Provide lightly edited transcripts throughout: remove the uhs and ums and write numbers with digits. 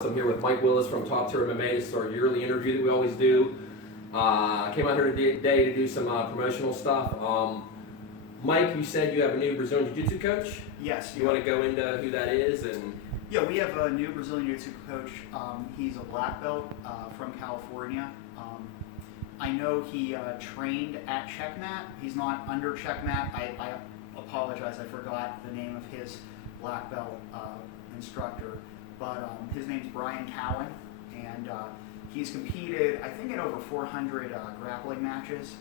I'm here with Mike Willus from Top Tier MMA. This is our yearly interview that we always do. I came out here today to do some promotional stuff. Mike, you said you have a new Brazilian Jiu-Jitsu coach? Yes. You want to go into who that is? Yeah, we have a new Brazilian Jiu-Jitsu coach. He's a black belt from California. I know he trained at Checkmat. He's not under Checkmat. I apologize, I forgot the name of his black belt instructor. But his name's Brian Cowan, and he's competed, I think, in over 400 grappling matches.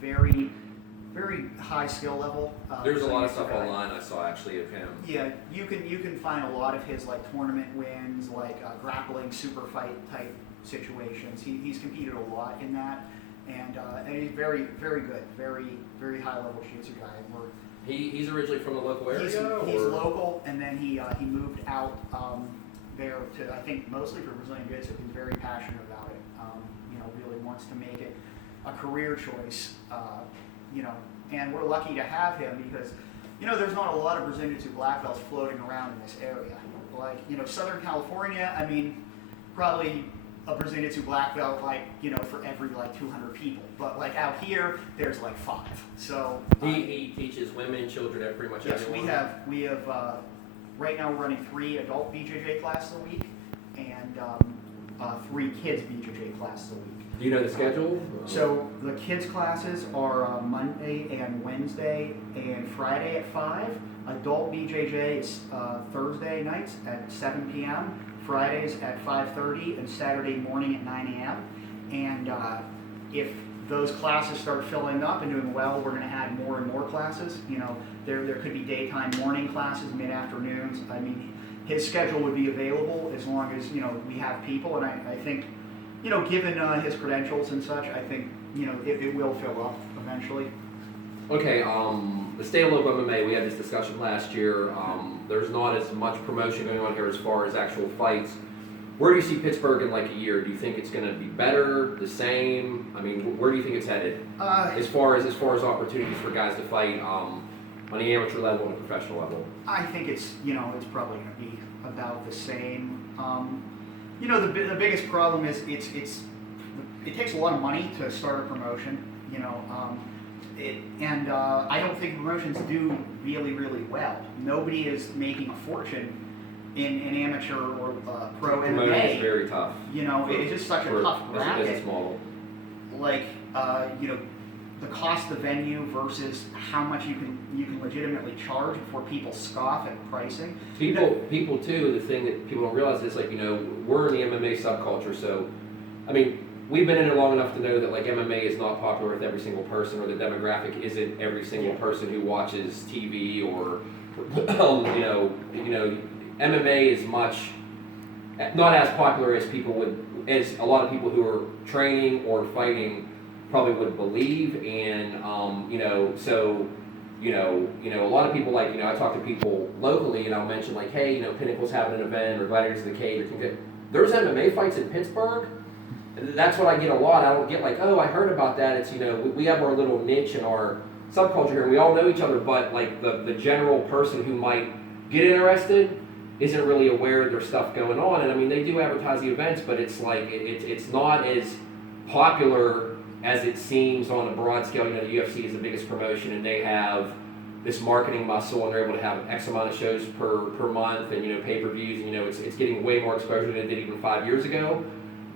Very, very high skill level. There's a lot of stuff online I saw actually of him. Yeah, you can find a lot of his tournament wins, grappling super fight type situations. He's competed a lot in that, and he's very, very good, very high level jiu-jitsu guy. He's originally from the local area? He's local, and then he moved out there to, I think, mostly for Brazilian Jiu-Jitsu. He's very passionate about it. Really wants to make it a career choice. And we're lucky to have him because, there's not a lot of Brazilian Jiu-Jitsu black belts floating around in this area. Southern California, I mean, probably a Brazilian Jiu-Jitsu black belt, for every 200 people. But out here, there's 5. So he teaches women, children, pretty much everyone. Yes, we have. Right now, we're running 3 adult BJJ classes a week and 3 kids BJJ classes a week. Do you know the schedule? So the kids classes are Monday and Wednesday and Friday at 5. Adult BJJ is Thursday nights at 7 p.m. Fridays at 5:30 and Saturday morning at 9 a.m. And if those classes start filling up and doing well, we're going to add more and more classes. There could be daytime morning classes, mid-afternoons. I mean, his schedule would be available as long as, we have people. And I think, given his credentials and such, I think, it will fill up eventually. Okay, the state of local MMA, we had this discussion last year. There's not as much promotion going on here as far as actual fights. Where do you see Pittsburgh in a year? Do you think it's going to be better, the same? I mean, where do you think it's headed? As far as opportunities for guys to fight on the amateur level and professional level? I think it's probably going to be about the same. The biggest problem is it takes a lot of money to start a promotion. I don't think promotions do really, really well. Nobody is making a fortune in amateur or pro MMA. Promotion is very tough. It's just such a tough bracket. Business model. The cost of the venue versus how much you can legitimately charge before people scoff at pricing. People too. The thing that people don't realize is we're in the MMA subculture, so I mean. We've been in it long enough to know that MMA is not popular with every single person, or the demographic isn't every single person who watches TV, or MMA is not as popular as as a lot of people who are training or fighting probably would believe, and a lot of people I talk to people locally, and I'll mention hey, Pinnacle's having an event, or Gladiators of the Cage, or there's MMA fights in Pittsburgh. That's what I get a lot. I don't get oh, I heard about that. It's we have our little niche in our subculture here, and we all know each other. But the general person who might get interested isn't really aware of their stuff going on. And I mean, they do advertise the events, but it's it's not as popular as it seems on a broad scale. The UFC is the biggest promotion, and they have this marketing muscle, and they're able to have X amount of shows per month, and pay-per-views. And it's getting way more exposure than it did even 5 years ago.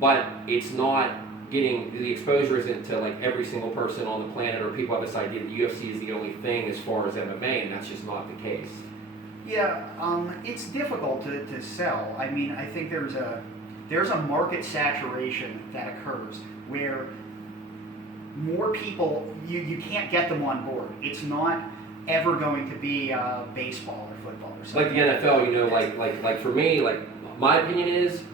But it's not getting, the exposure isn't to every single person on the planet, or people have this idea that UFC is the only thing as far as MMA, and that's just not the case. Yeah, it's difficult to sell. I mean, I think there's a market saturation that occurs where more people, you can't get them on board. It's not ever going to be baseball or football or something. Like the NFL, like for me, my opinion is,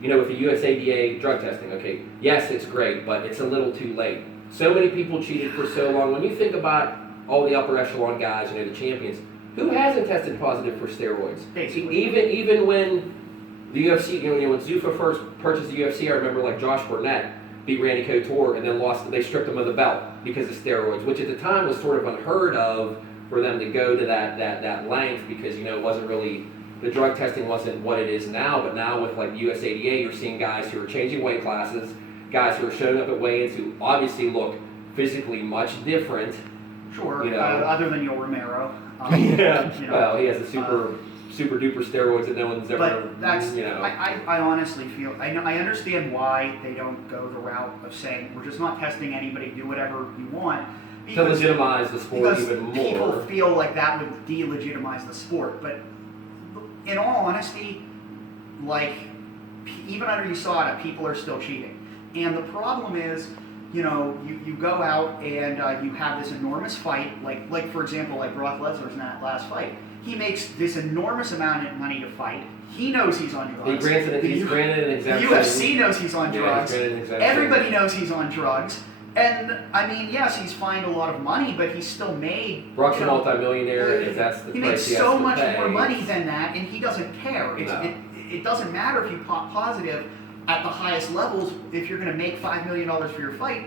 with the USADA drug testing, okay, yes, it's great, but it's a little too late. So many people cheated for so long. When you think about all the upper echelon guys, the champions, who hasn't tested positive for steroids? Basically. Even when the UFC, when Zuffa first purchased the UFC, I remember Josh Burnett beat Randy Couture and then they stripped him of the belt because of steroids, which at the time was sort of unheard of for them to go to that length because, it wasn't really the drug testing wasn't what it is now, but now with like USADA, you're seeing guys who are changing weight classes, guys who are showing up at weigh-ins who obviously look physically much different. Sure, you know. other than Yo Romero. Yeah, you know, well, he has a super duper steroids that no one's ever, but that's, you know. I honestly feel, I understand why they don't go the route of saying, we're just not testing anybody, do whatever you want. To legitimize the sport even more. People feel like that would delegitimize the sport, but in all honesty, like, even under USADA, people are still cheating. And the problem is, you know, you go out and you have this enormous fight, like for example, like Brock Lesnar's in that last fight. He makes this enormous amount of money to fight. He knows he's on drugs. He's granted an exemption. The UFC knows he's on drugs. He's granted an exemption. Everybody knows he's on drugs. And, I mean, yes, he's fined a lot of money, but he's still made... Brock's a multi-millionaire, and that's the price he has to pay. He makes so much more money than that, and he doesn't care. It doesn't matter if you pop positive at the highest levels. If you're going to make $5 million for your fight,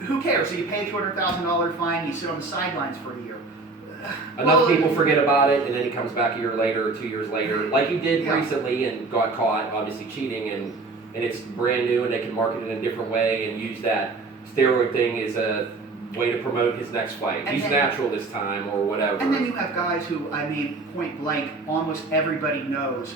who cares? So you pay a $200,000 fine, you sit on the sidelines for a year. Enough people forget about it, and then he comes back a year later or 2 years later, like he did recently, and got caught, obviously cheating, and it's brand new, and they can market it in a different way and use that steroid thing as a way to promote his next fight. He's natural this time, or whatever. And then you have guys who, I mean, point blank, almost everybody knows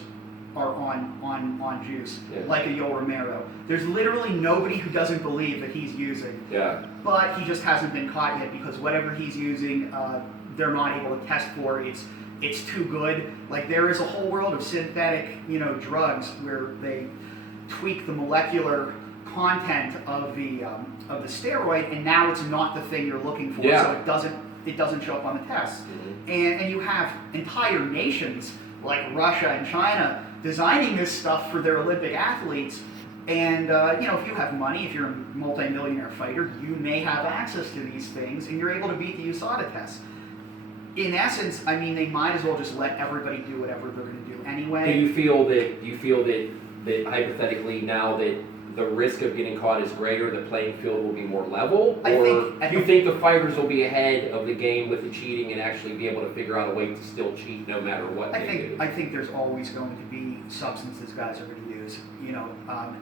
are on juice, like a Yo Romero. There's literally nobody who doesn't believe that he's using. Yeah. But he just hasn't been caught yet because whatever he's using, they're not able to test for. It's too good. Like, there is a whole world of synthetic, you know, drugs where they tweak the molecular content of the steroid, and now it's not the thing you're looking for, so it doesn't show up on the tests. Mm-hmm. And you have entire nations like Russia and China designing this stuff for their Olympic athletes. And you know, if you have money, if you're a multi-millionaire fighter, you may have access to these things, and you're able to beat the USADA tests. In essence, I mean, they might as well just let everybody do whatever they're going to do anyway. Do you feel that hypothetically, now that the risk of getting caught is greater, the playing field will be more level? Or do you think the fighters will be ahead of the game with the cheating and actually be able to figure out a way to still cheat no matter what they do? I think there's always going to be substances guys are going to use. You know,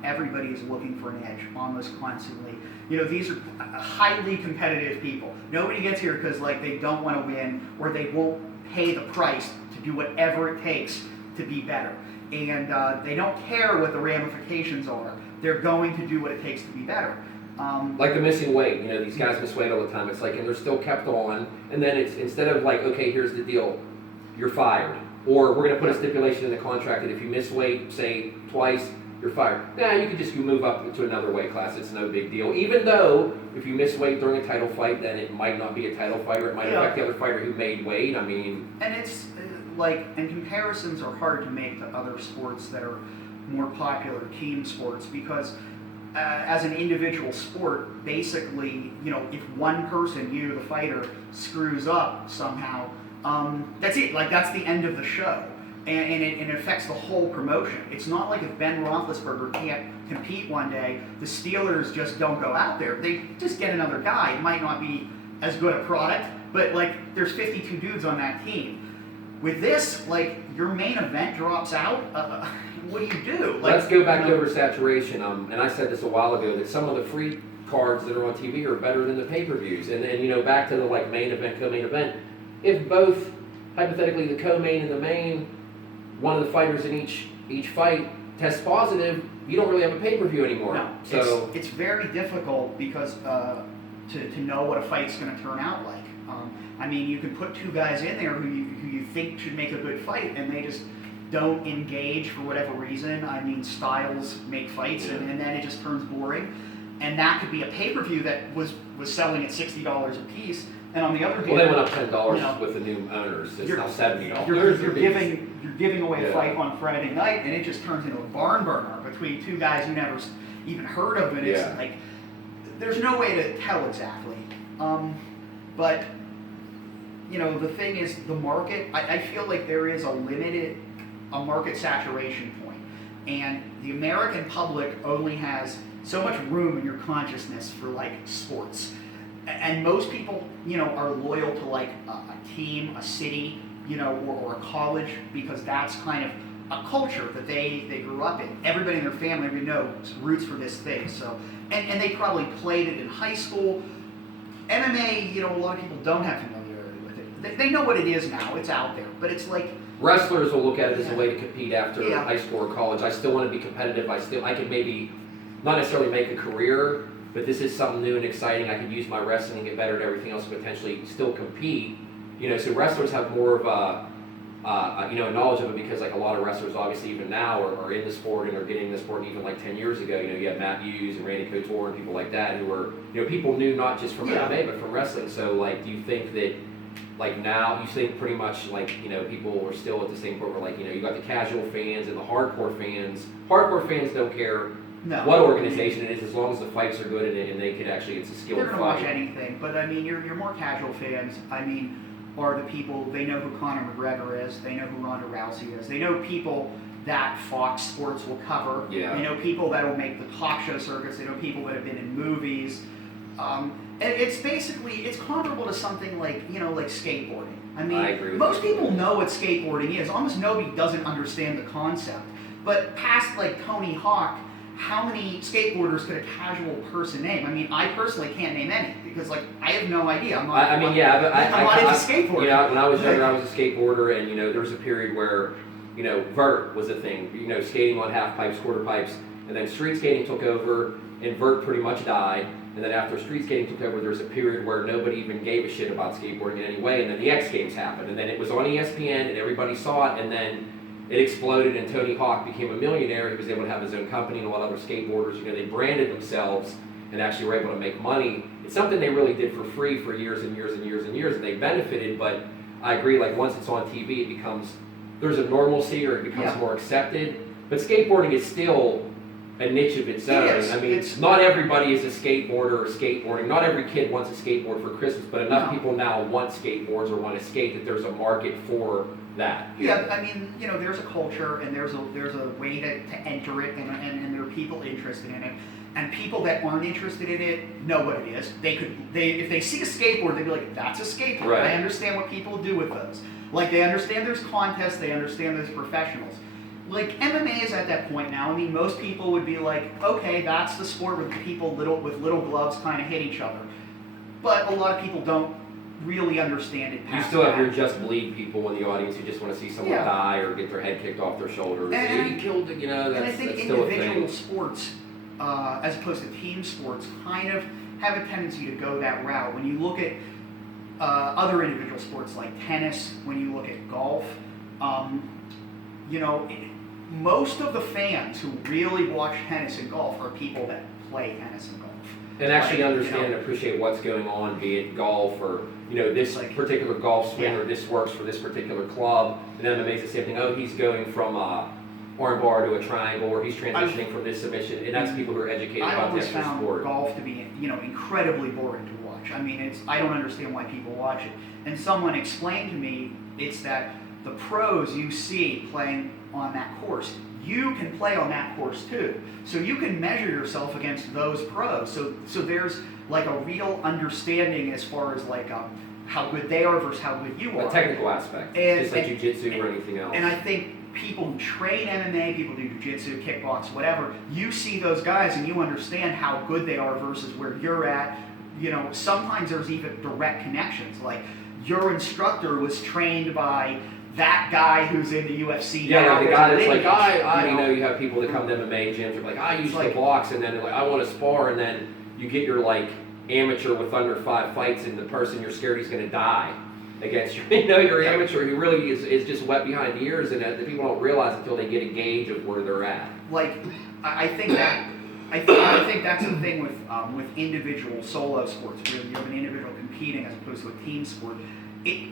everybody is looking for an edge almost constantly. You know, these are highly competitive people. Nobody gets here because like they don't want to win, or they won't pay the price to do whatever it takes to be better. And they don't care what the ramifications are. They're going to do what it takes to be better. Like the missing weight, you know, these guys miss weight all the time. It's like, and they're still kept on, and then it's instead of like, okay, here's the deal, you're fired, or we're going to put a stipulation in the contract that if you miss weight, say twice, you're fired. Nah, you can just move up to another weight class. It's no big deal. Even though if you miss weight during a title fight, then it might not be a title fight, or it might affect the other fighter who made weight. I mean, and it's like, and comparisons are hard to make to other sports that are more popular, team sports, because as an individual sport, basically, you know, if one person, you, the fighter, screws up somehow, that's it. Like, that's the end of the show. And it affects the whole promotion. It's not like if Ben Roethlisberger can't compete one day, the Steelers just don't go out there. They just get another guy. It might not be as good a product, but like there's 52 dudes on that team. With this, like, your main event drops out. What do you do? Like, let's go back to oversaturation. And I said this a while ago that some of the free cards that are on TV are better than the pay-per-views. And then, you know, back to the like main event, co-main event. If both, hypothetically, the co-main and the main, one of the fighters in each fight tests positive, you don't really have a pay-per-view anymore. No, so it's very difficult because to know what a fight's going to turn out like. I mean, you can put two guys in there who you think should make a good fight, and they just don't engage for whatever reason. I mean, styles make fights, and then it just turns boring. And that could be a pay-per-view that was selling at $60 a piece. And on the other hand, well, they went up $10 with the new owners. It's now $70. You're giving away a fight on Friday night, and it just turns into a barn burner between two guys you never even heard of, and it's like there's no way to tell exactly. But you know, the thing is, the market. I feel like there is a market saturation point, and the American public only has so much room in your consciousness for like sports. And most people, you know, are loyal to like a team, a city, or a college, because that's kind of a culture that they grew up in. Everybody in their family roots for this thing. So, and they probably played it in high school. MMA, a lot of people don't have familiarity with it. They know what it is now. It's out there, but it's like wrestlers will look at it as a way to compete after high school or college. I still want to be competitive. I can maybe not necessarily make a career, but this is something new and exciting. I could use my wrestling and get better at everything else and potentially still compete. So wrestlers have more of a knowledge of it, because like a lot of wrestlers obviously even now are in the sport and are getting in the sport. And even like 10 years ago, you had Matt Hughes and Randy Couture and people like that who were, people knew not just from MMA but from wrestling. So like, do you think that like now you think pretty much like, people are still at the same point where like, you got the casual fans and the hardcore fans. Hardcore fans don't care what organization it is, as long as the fights are good and they can actually, it's a skilled fight. They're going to watch anything, but I mean, your more casual fans, are the people, they know who Conor McGregor is, they know who Ronda Rousey is, they know people that Fox Sports will cover, they know people that will make the talk show circuits, they know people that have been in movies. And it's comparable to something like, like skateboarding. I agree with most people know what skateboarding is. Almost nobody doesn't understand the concept. But past like Tony Hawk, how many skateboarders could a casual person name? I personally can't name any, because like I have no idea. I'm not into skateboarding. When I was younger, I was a skateboarder, and there was a period where vert was a thing. Skating on half pipes, quarter pipes, and then street skating took over, and vert pretty much died. And then after street skating took over, there was a period where nobody even gave a shit about skateboarding in any way. And then the X Games happened, and then it was on ESPN, and everybody saw it, and then it exploded, and Tony Hawk became a millionaire. He was able to have his own company, and a lot of other skateboarders, they branded themselves and actually were able to make money. It's something they really did for free for years and years and years and years, and they benefited. But I agree, like once it's on TV, there's a normalcy, or it becomes more accepted. But skateboarding is still a niche of its own. Not everybody is a skateboarder or skateboarding. Not every kid wants a skateboard for Christmas, but enough people now want skateboards or want to skate that there's a market for that. There's a culture, and there's a way to enter it, and there are people interested in it. And people that aren't interested in it know what it is. If they see a skateboard, they'd be like, that's a skateboard. Right. I understand what people do with those. Like, they understand there's contests, they understand there's professionals. Like, MMA is at that point now. Most people would be like, okay, that's the sport where people with little gloves kind of hit each other. But a lot of people don't really understand it. You still have your Just Bleed people in the audience who just want to see someone die or get their head kicked off their shoulders. And he killed it, and I think individual sports, as opposed to team sports, kind of have a tendency to go that route. When you look at other individual sports like tennis, when you look at golf, most of the fans who really watch tennis and golf are people that play tennis and golf. And actually understand and appreciate what's going on, be it golf or, this particular golf swing, or this works for this particular club. And MMA is the same thing. Oh, he's going from arm bar to a triangle, or he's transitioning from this submission. And that's people who are educated about the actual sport. I always found golf to be, incredibly boring to watch. I don't understand why people watch it. And someone explained to me, it's that the pros you see playing on that course, you can play on that course too. So you can measure yourself against those pros. So there's like a real understanding as far as like how good they are versus how good you are. A technical aspect, just like jiu-jitsu or anything else. And I think people who train MMA, people who do jiu-jitsu, kickbox, whatever, you see those guys and you understand how good they are versus where you're at. Sometimes there's even direct connections. Like, your instructor was trained by that guy who's in the UFC now. Yeah, like the guy that's like, you have people that come to MMA gyms, are like, I used to box, and then they're like, I want to spar, and then you get your like amateur with under 5 fights, and the person you're scared he's going to die against you. Your amateur who really is just wet behind the ears, and the people don't realize until they get a gauge of where they're at. Like, I think that's the thing with individual solo sports, where you have an individual competing as opposed to a team sport.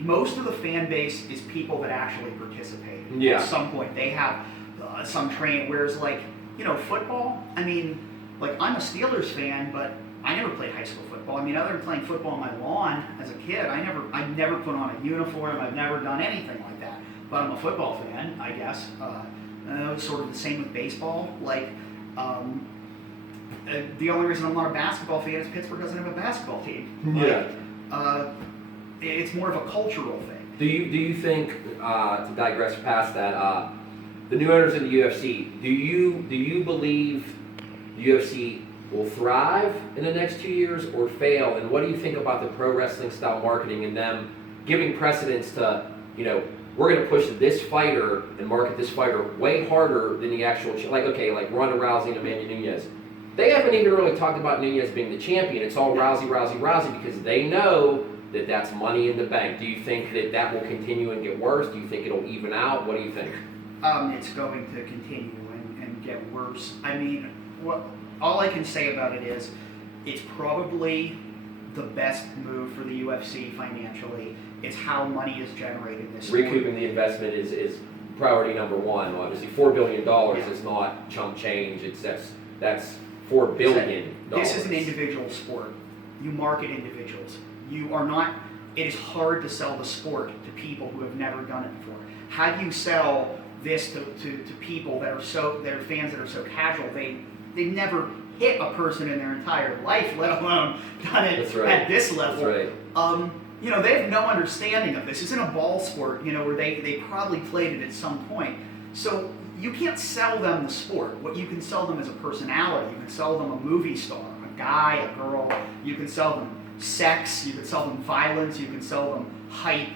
Most of the fan base is people that actually participate. At some point, they have some training. Whereas, football. I'm a Steelers fan, but I never played high school football. Other than playing football on my lawn as a kid, I never put on a uniform. I've never done anything like that. But I'm a football fan, I guess. Sort of the same with baseball. The only reason I'm not a basketball fan is Pittsburgh doesn't have a basketball team. It's more of a cultural thing. Do you think, to digress past that, the new owners of the UFC, do you believe the UFC will thrive in the next 2 years or fail? And what do you think about the pro wrestling style marketing and them giving precedence to, we're going to push this fighter and market this fighter way harder than the actual, like Ronda Rousey and Amanda Nunes. They haven't even really talked about Nunes being the champion. It's all Rousey because they know that that's money in the bank. Do you think that will continue and get worse? Do you think it'll even out? What do you think? It's going to continue and get worse. I mean, all I can say about it is it's probably the best move for the UFC financially. It's how money is generated in this sport. Recouping the investment is priority number one. Obviously, $4 billion is not chump change. That's $4 billion. This is an individual sport. You market individuals. You are not. It is hard to sell the sport to people who have never done it before. How do you sell this to people that are fans that are so casual? They never hit a person in their entire life, let alone done it at this level. That's right. They have no understanding of this. It's in a ball sport, where they probably played it at some point. So you can't sell them the sport. What you can sell them is a personality. You can sell them a movie star, a guy, a girl. You can sell them sex. You can sell them violence. You can sell them hype,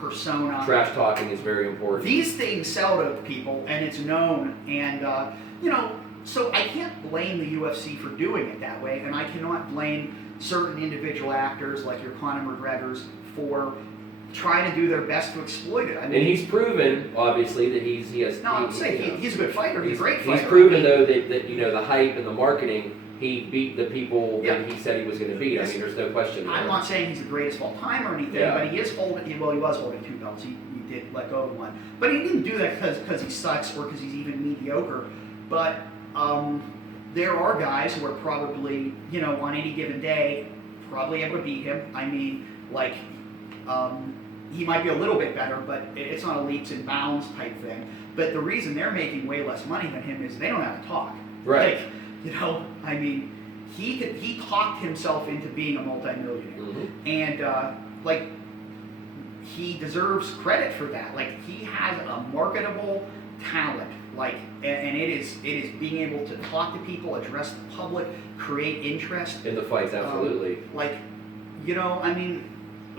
persona. Trash talking is very important. These things sell to people, and it's known. And so I can't blame the UFC for doing it that way, and I cannot blame certain individual actors like your Conor McGregors for trying to do their best to exploit it. I mean, and he's proven, obviously, that he's a good fighter. He's a great fighter. He's proven, though, that the hype and the marketing, he beat the people that he said he was going to beat. I mean, there's no question there. I'm not saying he's the greatest of all time or anything, but he is holding. Well, he was holding 2 belts. He did let go of one, but he didn't do that because he sucks or because he's even mediocre. But there are guys who are probably, on any given day, probably able to beat him. I mean, he might be a little bit better, but it's not a leaps and bounds type thing. But the reason they're making way less money than him is they don't have to talk. Right. I mean, he talked himself into being a multimillionaire, and he deserves credit for that. Like, he has a marketable talent. And it is being able to talk to people, address the public, create interest in the fights. Absolutely. I mean,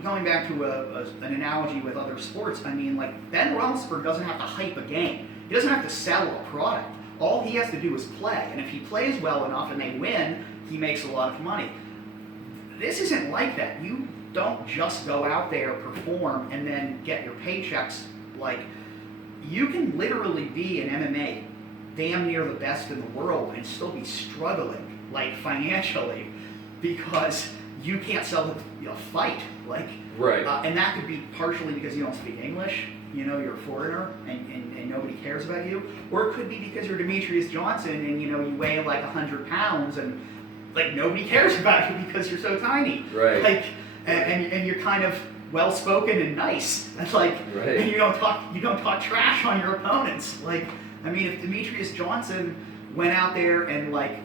going back to an analogy with other sports, I mean, Ben Roethlisberger doesn't have to hype a game. He doesn't have to sell a product. All he has to do is play, and if he plays well enough and they win, he makes a lot of money. This isn't like that. You don't just go out there, perform, and then get your paychecks. You can literally be in MMA damn near the best in the world and still be struggling, financially, because you can't sell a fight. Right. And that could be partially because you don't speak English, you're a foreigner and nobody cares about you. Or it could be because you're Demetrius Johnson and, you weigh 100 pounds and, nobody cares about you because you're so tiny. Right. And you're kind of well-spoken and nice, and and you don't talk trash on your opponents. I mean, if Demetrius Johnson went out there and I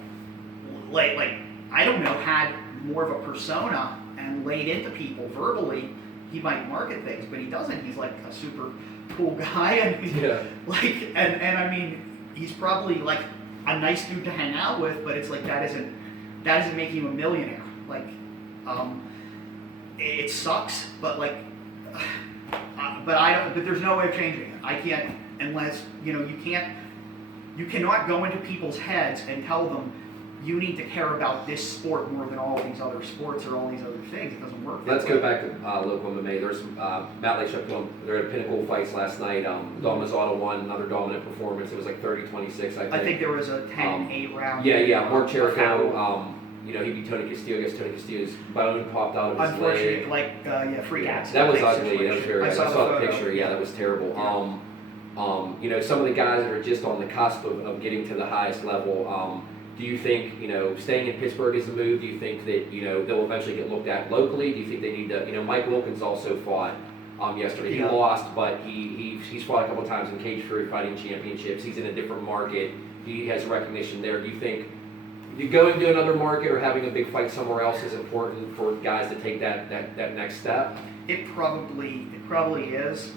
don't know, had more of a persona and laid into people verbally, he might market things, but he doesn't. He's a super cool guy, and and I mean, he's probably a nice dude to hang out with, but it's that isn't making him a millionaire. It sucks, but but there's no way of changing it. I can't, unless you cannot go into people's heads and tell them you need to care about this sport more than all these other sports or all these other things. It doesn't work. Let's go back to local MMA. There's Matt Lachapelle. They're at Pinnacle fights last night. Dom Mazzotto won another dominant performance. It was 30-26. I think there was a 10-8 round. Yeah. Mark Jericho. He beat Tony Castillo. I guess Tony Castillo's bone popped out of his leg. Unfortunately, freak accident. That was ugly. That was very. I saw the picture. Yeah, that was terrible. Yeah. Some of the guys that are just on the cusp of getting to the highest level. Do you think staying in Pittsburgh is the move? Do you think that they'll eventually get looked at locally? Do you think they need to? Mike Wilkins also fought yesterday. Yeah. He lost, but he's fought a couple times in Cage Fury Fighting Championships. He's in a different market. He has recognition there. Do you think you going to another market or having a big fight somewhere else is important for guys to take that next step? It probably is.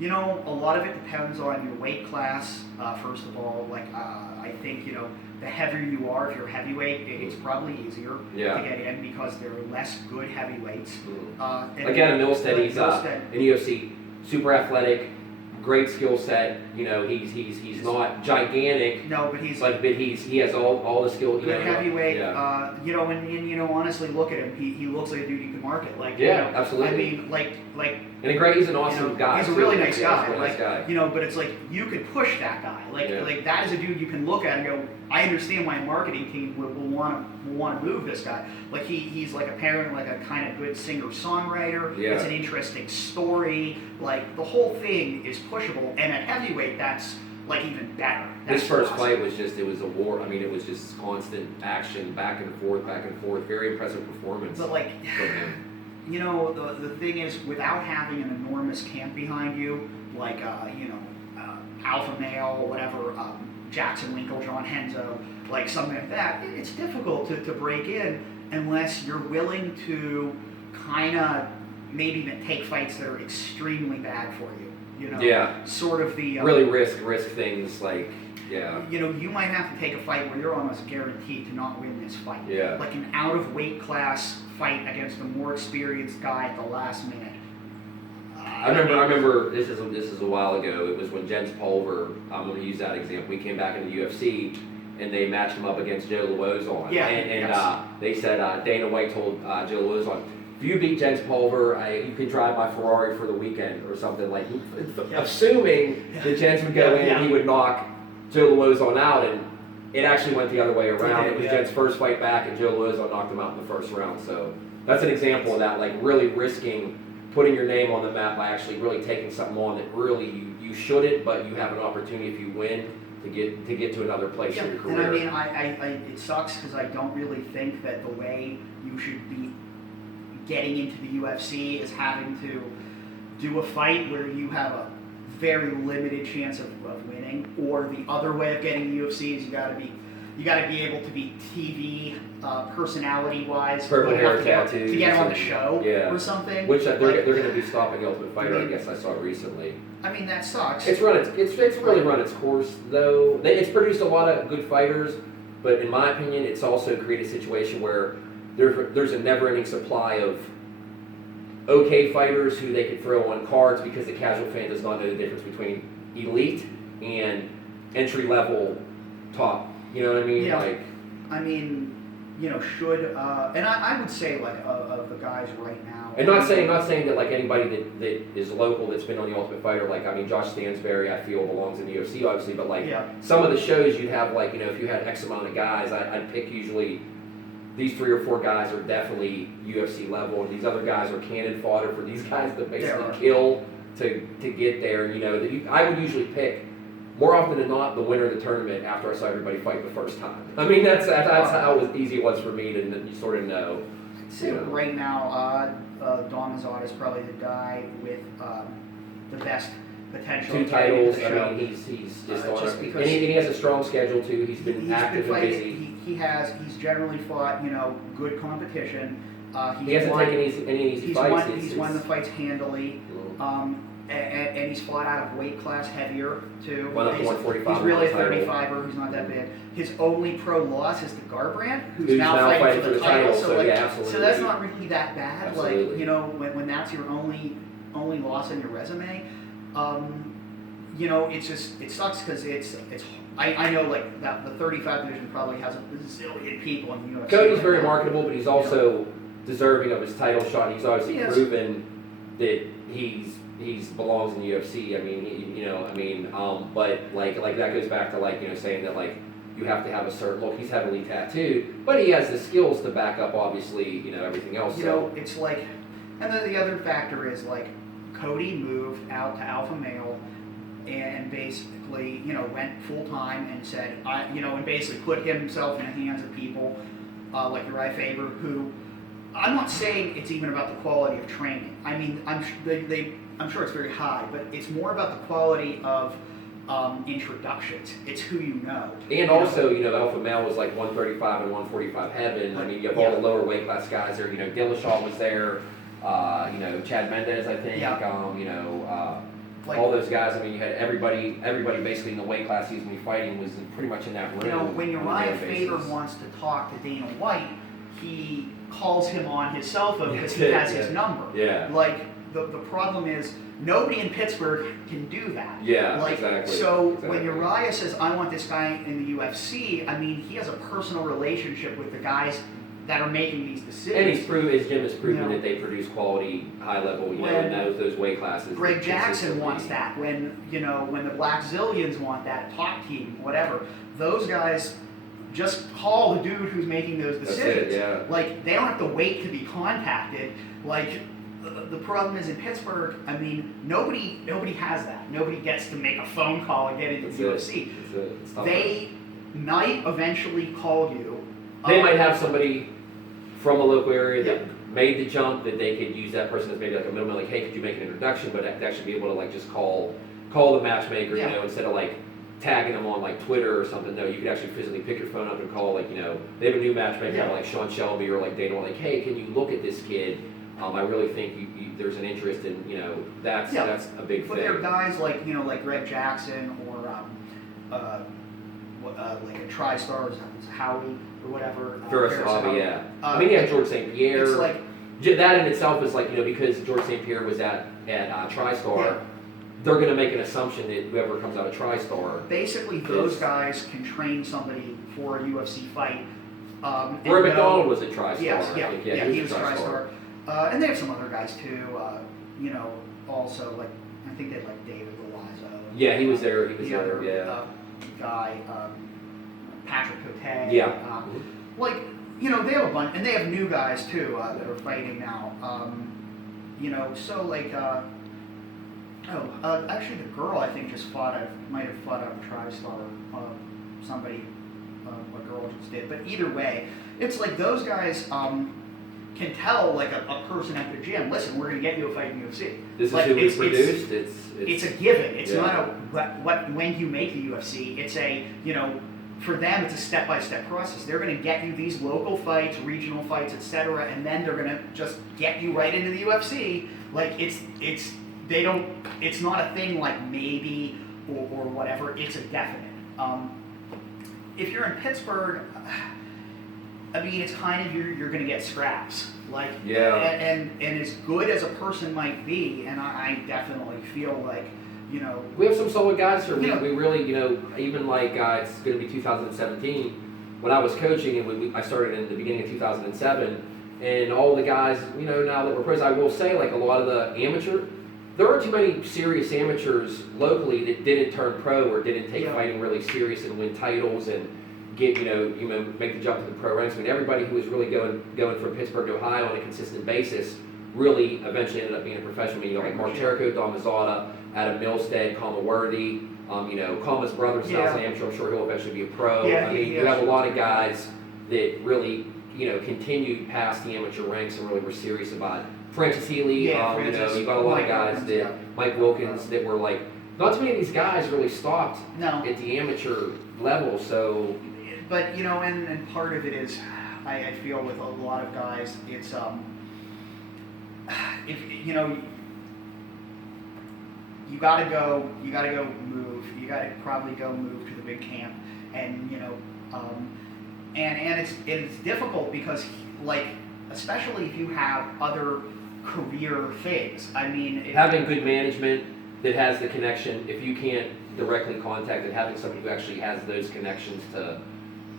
You know, a lot of it depends on your weight class. First of all, I think, you know, the heavier you are, if you're heavyweight, it's probably easier to get in because there are less good heavyweights. Like Adam Milstead, he's in UFC, super athletic, great skill set. You know, he's not gigantic. No, but he has all the skill. Good heavyweight. You know, and you know, honestly, look at him. He looks like a dude you can market. Like, you know, absolutely. I mean, and he's an awesome guy. He's a really nice guy. Really nice guy. You know, but it's like you could push that guy. Like that is a dude you can look at and go, I understand my marketing team will want to move this guy. Like he's like apparently like a kind of good singer-songwriter. Yeah. It's an interesting story. Like the whole thing is pushable, and at heavyweight that's like even better. His first fight was it was a war. I mean, it was just constant action, back and forth. Very impressive performance. But like, from him. You know, the thing is, without having an enormous camp behind you, like you know, Alpha Male or whatever, Jackson Winkle, John Henzo, like something like that, it's difficult to break in unless you're willing to kind of maybe even take fights that are extremely bad for you. You know, sort of the really risk things like. Yeah. You know, you might have to take a fight where you're almost guaranteed to not win this fight. Yeah. Like an out of weight class fight against a more experienced guy at the last minute. I remember this is a while ago. It was when Jens Pulver. I'm going to use that example. He came back into the UFC and they matched him up against Joe Lauzon. Yeah. And they said Dana White told Joe Lauzon, if you beat Jens Pulver, you can drive my Ferrari for the weekend or something like. Assuming that Jens would go in and he would knock Joe Lauzon out, and it actually went the other way around. It was Jen's first fight back, and Joe Lauzon knocked him out in the first round. So that's an example of that, like really risking putting your name on the map by actually really taking something on that really you shouldn't, but you have an opportunity if you win to get to another place in your career. And I mean, it sucks because I don't really think that the way you should be getting into the UFC is having to do a fight where you have a very limited chance of winning, or the other way of getting the UFC is you got to be able to be TV personality wise, purple hair tattoos to get on the show or something. Which they're going to be stopping Ultimate Fighter. I guess I saw recently. I mean that sucks. It's really run its course though. It's produced a lot of good fighters, but in my opinion, it's also created a situation where there's a never-ending supply of okay fighters who they could throw on cards because the casual fan does not know the difference between elite and entry-level top. You know what I mean? Yeah. Like, I mean, you know, and I would say like of the guys right now. And not saying that like anybody that is local that's been on the Ultimate Fighter, like I mean Josh Stansberry I feel belongs in the UFC obviously, but like some of the shows you'd have like, you know, if you had X amount of guys, I'd pick usually these 3 or 4 guys are definitely UFC level, and these other guys are cannon fodder for these guys to basically kill to get there. You know, I would usually pick more often than not the winner of the tournament after I saw everybody fight the first time. I mean that's how easy it was for me to sort of know. So right now, Don Mazzotta is probably the guy with the best potential. 2 titles. I mean, he's just on it. And he has a strong schedule too. He's been active and busy. He's generally fought, you know, good competition. He hasn't taken any easy fights. He's won the fights handily. And he's fought out of weight class heavier too. He's 145. He's really a 35er. He's not that big. His only pro loss is to Garbrandt, who's now fighting for the title. So absolutely. So that's not really that bad. Absolutely. Like, you know, when that's your only loss on your resume, you know, it sucks because I know like that the 35 division probably has a bazillion people in the UFC. Cody's very marketable, but he's also deserving of his title shot. He's obviously proven that he's belongs in the UFC. I mean, but like that goes back to like, you know, saying that like you have to have a certain look. He's heavily tattooed, but he has the skills to back up obviously, you know, everything else. You know, it's like, and then the other factor is like Cody moved out to Alpha Male and basically, you know, went full time and said, and basically put himself in the hands of people like Uriah Faber, who I'm not saying it's even about the quality of training. I mean, I'm sure it's very high, but it's more about the quality of introductions. It's who you know. And also, alpha male was like 135 and 145 heaven. I mean, you have all the lower weight class guys there. Dillashaw was there. Chad Mendez, I think. All those guys. I mean, you had everybody basically in the weight class he's going to be fighting was pretty much in that room. When Uriah Faber wants to talk to Dana White, he calls him on his cell phone because he has his number. Yeah. Like, the problem is, nobody in Pittsburgh can do that. Yeah, exactly. So when Uriah says, I want this guy in the UFC, I mean, he has a personal relationship with the guys that are making these decisions. And his gym has proven that they produce quality, high level, in those weight classes. Greg Jackson wants that. When the Black Zillions want that, Top Team, whatever, those guys just call the dude who's making those decisions. That's it, yeah. Like, they don't have to wait to be contacted. Like, the problem is in Pittsburgh, I mean, nobody has that. Nobody gets to make a phone call and get into the UFC. They might eventually call you. They might have somebody from a local area that made the jump that they could use that person as maybe like a middleman, like, hey, could you make an introduction? But actually be able to like just call the matchmaker, instead of like tagging them on like Twitter or something. No, you could actually physically pick your phone up and call they have a new matchmaker like Sean Shelby or like Dana, like, hey, can you look at this kid? I really think there's an interest in that's a big thing. But there are guys like Greg Jackson or like a TriStar, Howie or whatever. Yeah. I mean, yeah, George St. Pierre. It's like that in itself is like because George St. Pierre was at TriStar. They're going to make an assumption that whoever comes out of TriStar. Basically, those guys can train somebody for a UFC fight. Roy McDonald was at TriStar. Yeah, he was TriStar. And they have some other guys too. Also like I think they had like David Galazzo. Yeah, he was there. Guy, Patrick Cote. Yeah. They have a bunch, and they have new guys too that are fighting now. So like. Actually, the girl I think just might have fought out of TriStar. Somebody, a girl just did. But either way, it's like those guys can tell like a person at their gym. Listen, we're going to get you a fight in UFC. This is who we produced. It's a given. It's not a when you make the UFC. It's a for them it's a step-by-step process. They're going to get you these local fights, regional fights, etc., and then they're going to just get you right into the UFC. Like it's not a thing like maybe or whatever. It's a definite. If you're in Pittsburgh, I mean, it's kind of you're going to get scraps. And as good as a person might be, and I definitely feel like we have some solid guys here. We really even like it's going to be 2017 when I was coaching and I started in the beginning of 2007, and all the guys now that we're pros, I will say like a lot of the amateur. There aren't too many serious amateurs locally that didn't turn pro or didn't take fighting really serious and win titles and get make the jump to the pro ranks. I mean, everybody who was really going from Pittsburgh to Ohio on a consistent basis really eventually ended up being a professional. I mean, like Mark Jericho, Don Mazzata, Adam Milstead, Kama Worthy, Kama's brother's now an amateur. I'm sure he'll eventually be a pro. You have a lot of guys that really continued past the amateur ranks and really were serious about it. Francis Healy, you got a lot of guys Mike Wilkins that were like, not too many of these guys really stopped at the amateur level, so. But, and part of it is, I feel with a lot of guys, it's, if, you gotta go move, you gotta probably go move to the big camp, and, and it's difficult because, like, especially if you have other career things. I mean, having good management that has the connection. If you can't directly contact it, having somebody who actually has those connections to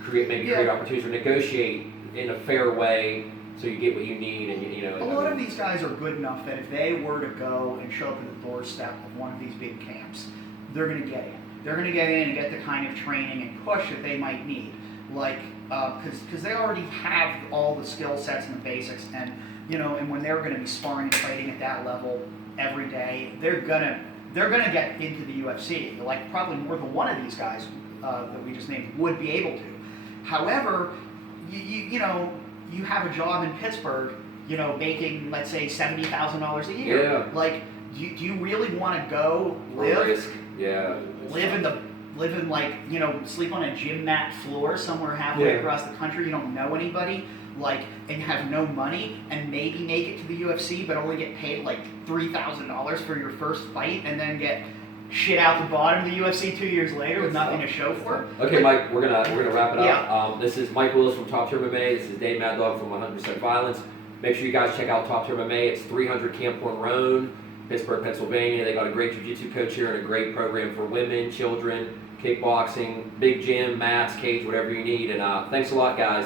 create opportunities or negotiate in a fair way, so you get what you need. And a lot of these guys are good enough that if they were to go and show up at the doorstep of one of these big camps, they're going to get in. They're going to get in and get the kind of training and push that they might need, like because they already have all the skill sets and the basics, and and when they're going to be sparring and fighting at that level every day, they're gonna get into the UFC. Like probably more than one of these guys that we just named would be able to. However, you have a job in Pittsburgh, making let's say $70,000 a year. Yeah. Like, do you really want to go live Yeah. Live in like, you know, sleep on a gym mat floor somewhere halfway Yeah. across the country. You don't know anybody, like, and have no money, and maybe make it to the UFC, but only get paid like $3,000 for your first fight, and then get shit out the bottom of the UFC 2 years later with nothing to show for it. Okay, Mike, we're gonna wrap it up. Yeah. This is Mike Willus from Top Tier MMA. This is Dave Mad Dog from 100% Violence. Make sure you guys check out Top Tier MMA. It's 300 Camp Horn Road, Pittsburgh, Pennsylvania. They got a great jiu-jitsu coach here and a great program for women, children, kickboxing, big gym, mats, cage, whatever you need. And thanks a lot, guys.